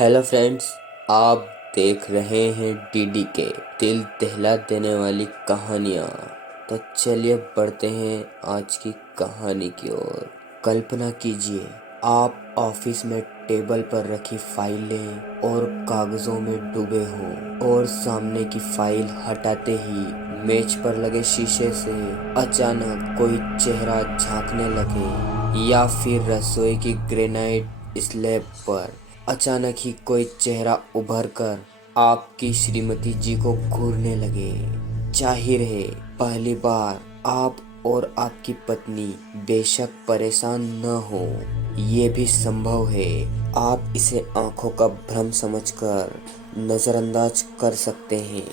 Hello friends, आप देख रहे हैं डीडी के दिल दहला देने वाली कहानियाँ। तो चलिए बढ़ते हैं आज की कहानी की ओर। कल्पना कीजिए, आप ऑफिस में टेबल पर रखी फाइलें और कागजों में डूबे हों और सामने की फाइल हटाते ही मेज पर लगे शीशे से अचानक कोई चेहरा झांकने लगे, या फिर रसोई की ग्रेनाइट स्लैब पर अचानक ही कोई चेहरा उभर कर आपकी श्रीमती जी को घूरने लगे। जाहिर है, पहली बार आप और आपकी पत्नी बेशक परेशान न हो, ये भी संभव है। आप इसे आंखों का भ्रम समझकर नजरअंदाज कर सकते हैं,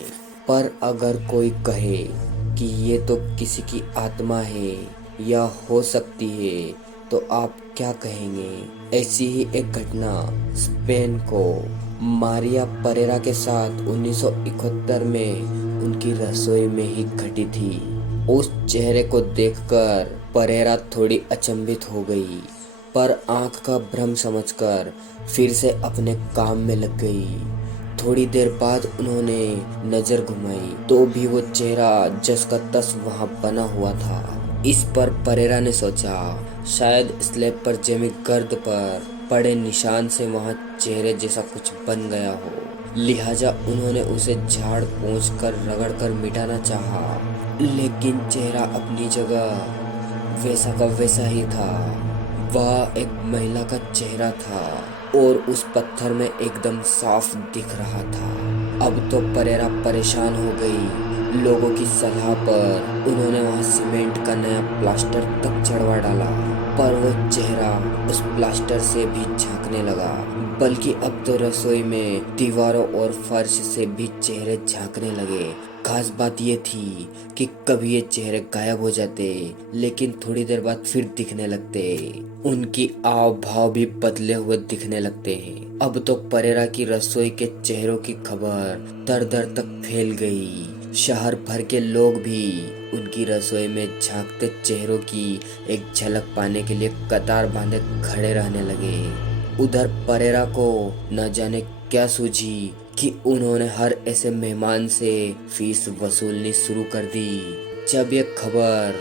पर अगर कोई कहे कि ये तो किसी की आत्मा है या हो सकती है, तो आप क्या कहेंगे? ऐसी ही एक घटना स्पेन को मारिया परेरा के साथ 1971 में उनकी रसोई में ही घटी थी। उस चेहरे को देखकर परेरा थोड़ी अचंभित हो गई, पर आंख का भ्रम समझकर फिर से अपने काम में लग गई। थोड़ी देर बाद उन्होंने नजर घुमाई तो भी वो चेहरा जस का तस वहां बना हुआ था। इस पर परेरा ने सोचा, शायद स्लैब पर जमी गर्द पर पड़े निशान से वहां चेहरे जैसा कुछ बन गया हो। लिहाजा उन्होंने उसे झाड़ पोंछ कर रगड़ कर मिटाना चाहा, लेकिन चेहरा अपनी जगह वैसा का वैसा ही था। वह एक महिला का चेहरा था और उस पत्थर में एकदम साफ दिख रहा था। अब तो परेरा परेशान हो गई। लोगों की सलाह पर उन्होंने वहां सीमेंट का नया प्लास्टर तक चढ़वा डाला, पर वो चेहरा उस प्लास्टर से भी झांकने लगा। बल्कि अब तो रसोई में दीवारों और फर्श से भी चेहरे झांकने लगे। खास बात ये थी कि कभी ये चेहरे गायब हो जाते, लेकिन थोड़ी देर बाद फिर दिखने लगते। उनकी आव भाव भी बदले हुए दिखने लगते हैं। अब तो परेरा की रसोई के चेहरों की खबर दर दर तक फैल गई। शहर भर के लोग भी उनकी रसोई में झांकते चेहरों की एक झलक पाने के लिए कतार बांधे खड़े रहने लगे। उधर परेरा को न जाने क्या सूझी कि उन्होंने हर ऐसे मेहमान से फीस वसूलनी शुरू कर दी। जब ये खबर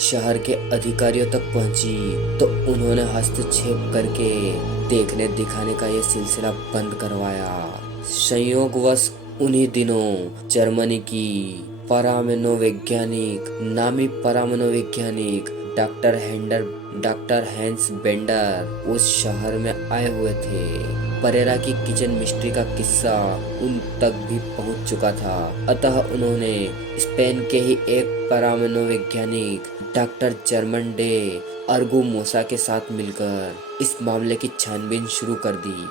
शहर के अधिकारियों तक पहुंची तो उन्होंने हस्तक्षेप करके देखने दिखाने का ये सिलसिला बंद करवाया। संयोगवश उन्हीं दिनों जर्मनी की नामी परमाणुवैज्ञानिक डॉक्टर हैंस बेंडर उस शहर में आए हुए थे। परेरा की किचन मिस्ट्री का किस्सा उन तक भी पहुंच चुका था, अतः उन्होंने स्पेन के ही एक परमाणुवैज्ञानिक डॉक्टर जर्मन डे अर्गुमोसा के साथ मिलकर इस मामले की छानबीन शुरू कर दी।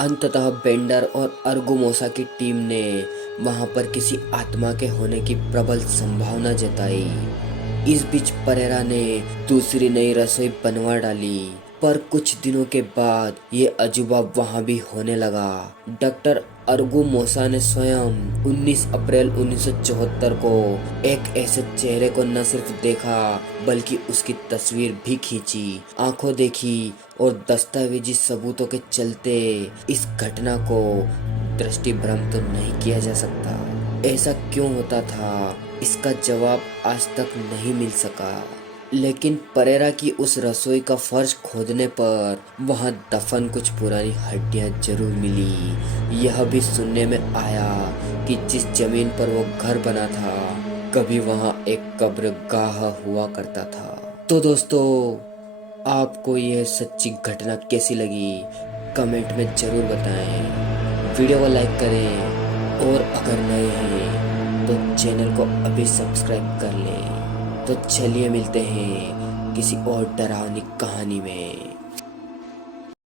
अंततः बेंडर और अर्गुमोसा की टीम ने वहां पर किसी आत्मा के होने की प्रबल संभावना जताई। इस बीच परेरा ने दूसरी नई रसोई बनवा डाली, पर कुछ दिनों के बाद ये अजूबा वहां भी होने लगा। डॉक्टर अर्गुमोसा ने स्वयं 19 अप्रैल 1974 को एक ऐसे चेहरे को न सिर्फ देखा बल्कि उसकी तस्वीर भी खींची। आंखों देखी और दस्तावेजी सबूतों के चलते इस घटना को दृष्टि भ्रम तो नहीं किया जा सकता। ऐसा क्यों होता था, इसका जवाब आज तक नहीं मिल सका। लेकिन परेरा की उस रसोई का फर्श खोदने पर वहां दफन कुछ पुरानी हड्डियां जरूर मिली। यह भी सुनने में आया कि जिस जमीन पर वो घर बना था, कभी वहां एक कब्रगाह हुआ करता था। तो दोस्तों, आपको यह सच्ची घटना कैसी लगी, कमेंट में जरूर बताएं। वीडियो को लाइक करें और अगर नए हैं तो चैनल को अभी सब्सक्राइब कर लें। तो चलिए मिलते हैं किसी और डरावनी कहानी में।